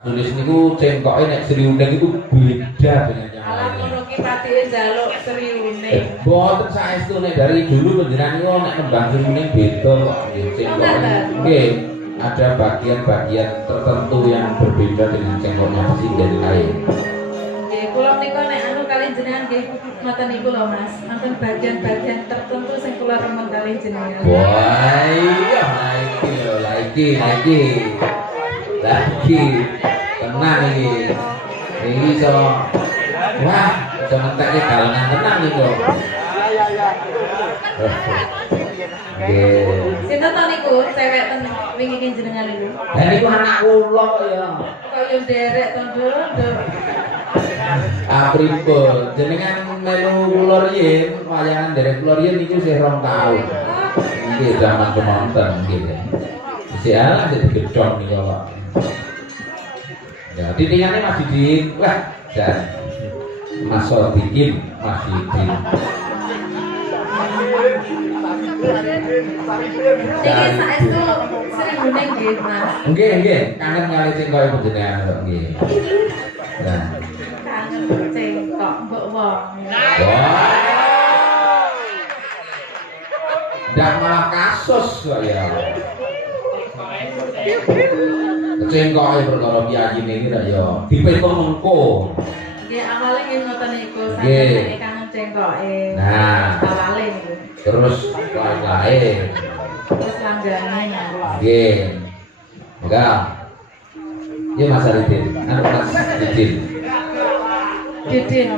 Tulis niku cengkoke nek Sri Uning iku beda dengan yang lainnya. Alah ngono ki patike njaluk Sri Uning. Boten saestu nek dari dulu panjenengan niku nek nembang Sri Uning beda kok nggih cengkoke. Nggih, ada bagian-bagian tertentu yang berbeda dengan cengkoknya presiden lain. Nggih, kula niku nek anu kali jenengan nggih ngoten niku lho Mas. Wonten bagian-bagian tertentu sing kula remen kali jenengan. Wah, iya lagi lho, lagi. Tenang iki. Iki iso. Wah, iso ngentekke galengan tenang iki kok. Nggih. Sinten to niku cewek ten wingi ki jenengan niku? Lah niku anak kula ya. Kok yo nderek to, Nduk. Pripun? Jenengan melu kula riyin, wayangan derek kula riyin niku sih 2 tahun. Nggih, zaman kemonten nggih. Isih ala sing digedhong niku kok. Ya, titingannya masih di wah, dan Mas Sodikin masih di. Niki saestu Sri Uning nggih, Mas. Nggih, kangen kali cengkok panjenengan kok nggih. Nah, Kangen cengkok mbok wong. wah. Ndak malah kasus kok ya. Cengkoke perkara piyayine iki ra ya dipetung mengko. Nggih, awale nggih ngoten niku, Nggih. sampeyan kangen cengkoke. Nah. Awale niku. Terus lain-lain. Terus langgane. Nggih. Enggak. Ya Mas Aridin, anu Mas Didin. Didin.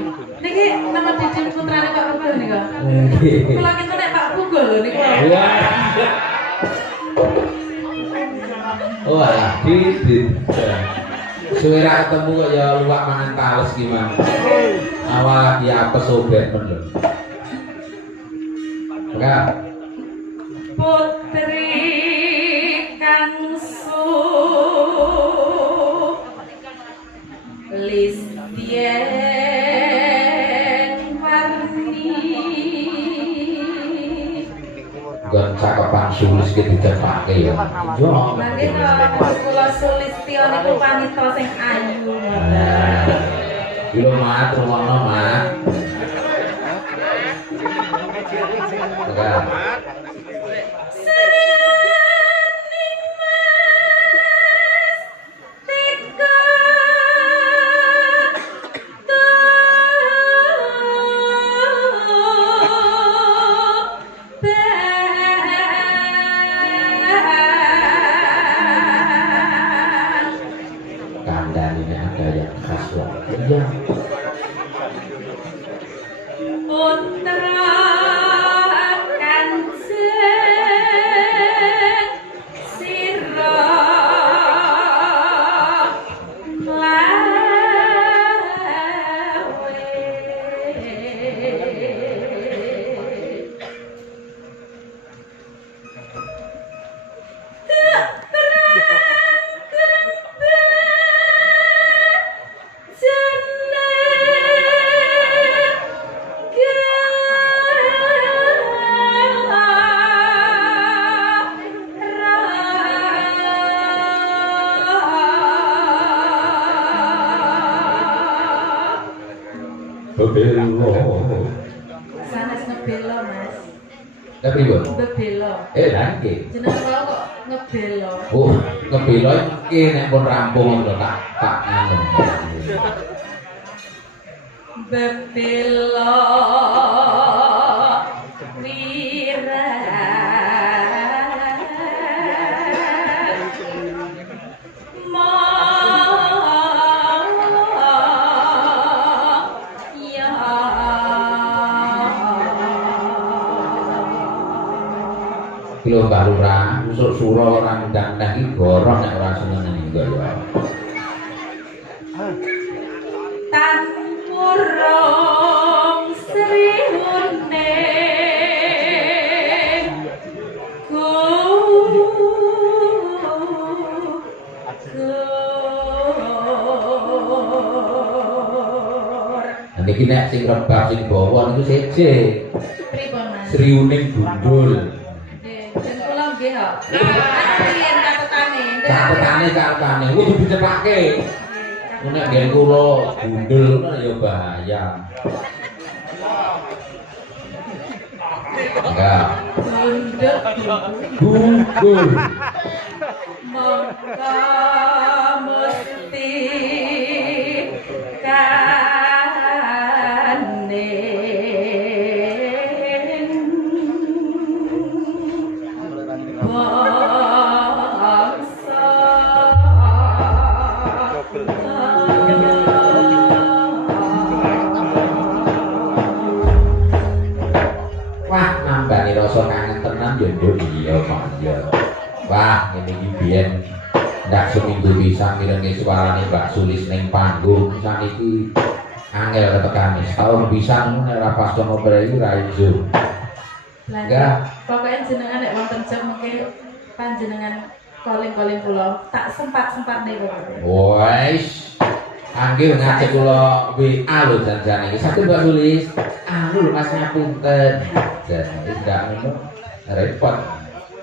Niki nama Didin putrane Pak Rubel niku. Nggih. Kula kita nek Pak Bugol lho niku. Wah. Wah, Didin. Suwe ra ketemu kok ya luwak mangan tales gimana. Awal lagi apa sobek men lho. Enggak. Putri Kangsu Listien Warni Gon cakepan sulis ki dicekake ya. Yo. mangke kula Sulistyo niku wanita sing ayu. Yo mat rumono mat. Enggak. Kandang ini ada yang khas loh. Iya. Putra Kanjeng Sira Bebelo. sanes ngebelo Mas. Tapi bu. Bebelo. Lagi. Jeneng kula kok ngebelo. Oh, ngebelo iki nek pun rampung lho tak anu. Bebelo wira Kilo Lurah, usuk sura ora ndang-ndang iki gorong nek ora seneng engko ya. Tanpurung Sri Uning Niki nek sing rebab sing bawa niku seje. pripun Mas? Sri Uning Gundul. Nggih, jeneng kula nggih kok. Riyen catetane. Catetane kudu dicepake. Nek ngen kula gundul ya bahaya. Enggak. Gundul. Maka mesti kanen bangsa. Wah, nambani rasa kangen tenan ya nduk iya Pak ya. Wah, ngene iki biyen ndak seminggu bisa mirenge suarane Mbak Sulis ning panggung saniki angel ketekane. Setahun bisa nek ora pas ngobrol iki ra iso. Enggak. Pokoknya jenengan nek wonten jam mengke panjenengan calling kula tak sempat nih Bapak. Wes. Angge ngajak kula WA lho janjane iki. Saged Mbak Sulis. Anu lho Mas ngapunten. Jadi ndak ngono repot.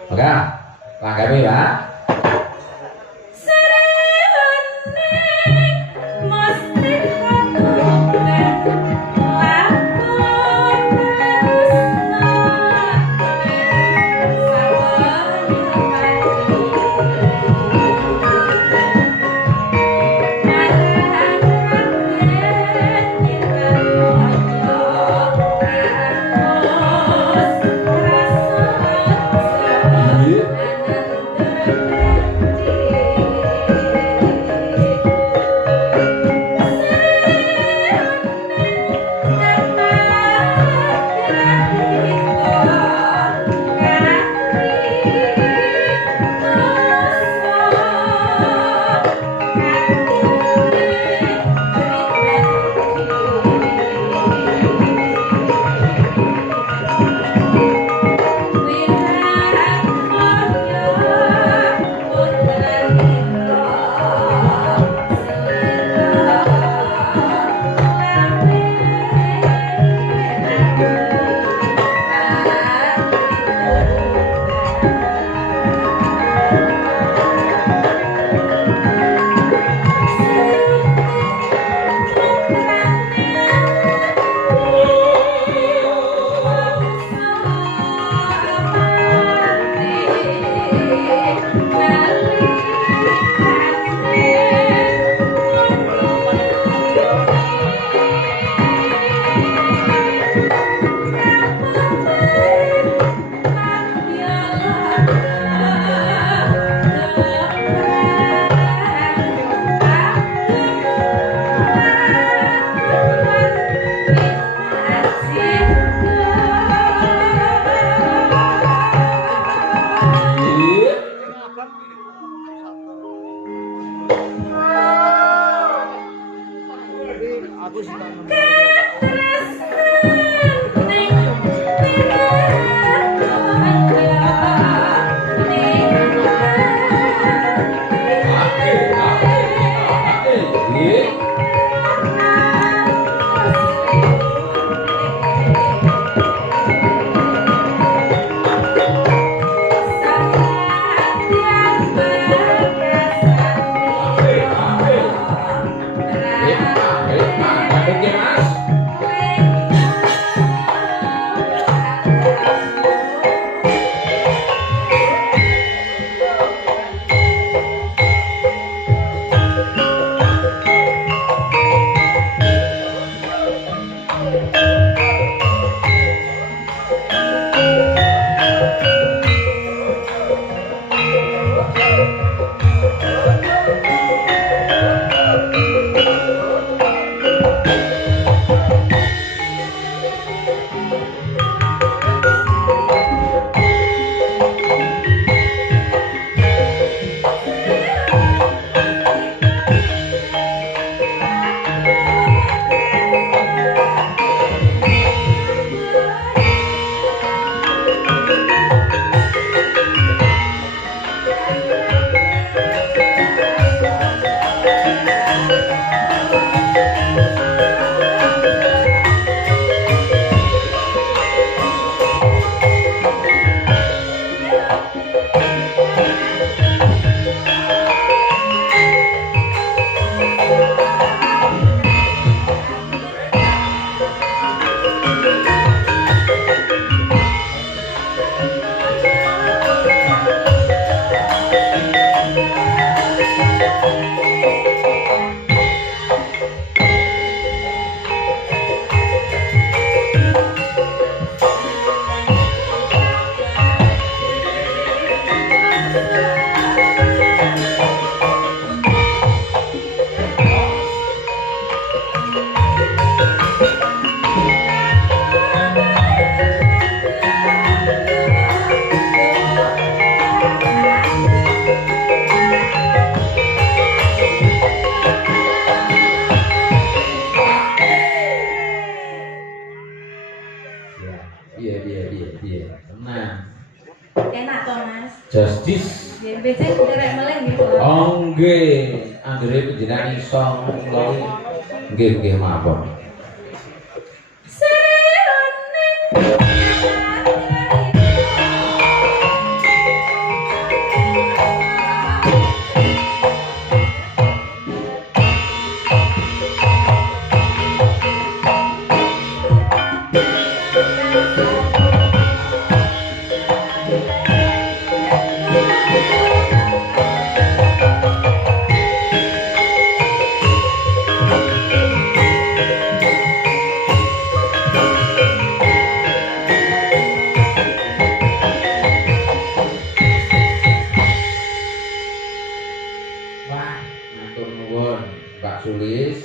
Enggak. Langgawe, Pak. Enak toh Mas. Justice. Nggih, becik derek meleng nggih kula. Oh nggih, anggere panjenengan iso kula nggih mawon.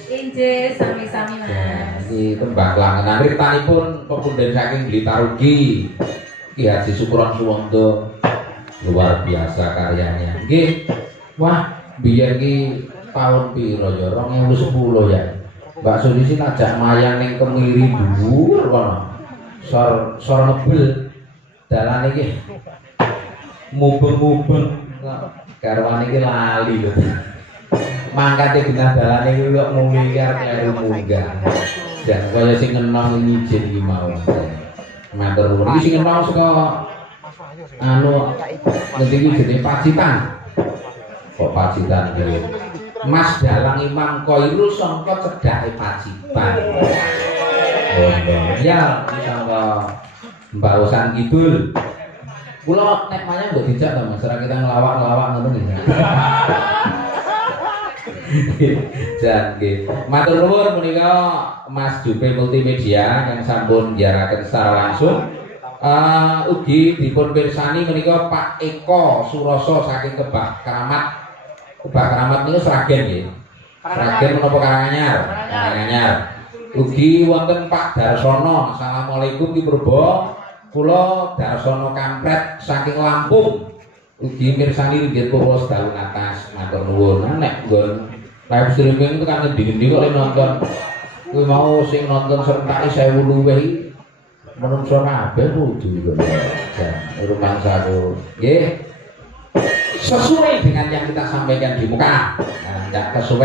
Injih, sami-sami Mas. Iki tembang langenan riptanipun pepunden saking Blitarugi Ki Haji Sukron Suwondo. Luar biasa karyanya. Nggih. Wah, biyen ki tahun piro ya? 2010 ya. Mbak Sulisi ngajak mayang ning Kemiri dhuwur kono. Sor ngebel. Dalane iki mubeng-mubeng. Garwane iki lali lho. Mangkate genah dalane kuwi kok muni karo kleru munggah. Jan kaya sing ngenong ngijin iki mau. Matur nuwun. Iki sing ngenong saka ngendi iki jenenge Pacitan. Kok Pacitan iki? Mas Dalang Imam Khairul sangka cedhake Pacitan. Oh, ya, sangka Mbak Usan Kidul. Kula nek maya mbok dijak to Mas, ora kita ngelawak-ngelawak ngono nggih. Jan nggih. Matur nuwun menika Mas Jupe Multimedia yang sampun nyiaraken secara langsung. Ugi dipun pirsani menika Pak Eko Suroso saking Kebak Keramat. Kebak Keramat niku Sragen nggih. Sragen menapa Karanganyar? Karanganyar. Ugi wonten Pak Darsono. Assalamualaikum Ki Purba. Kula Darsono Kampret saking Lampung. Ugi mirsani nggih kula sedawun atas. Matur nuwun. Nek nggon live streaming itu kan ngendi-endi kok nonton. Kuwi mau sing nonton serentake 1000 luwih iki menungso kabeh kudu kok. Rumah saku. Nggih. Sesuai dengan yang kita sampaikan di muka. Nah, enggak sesuai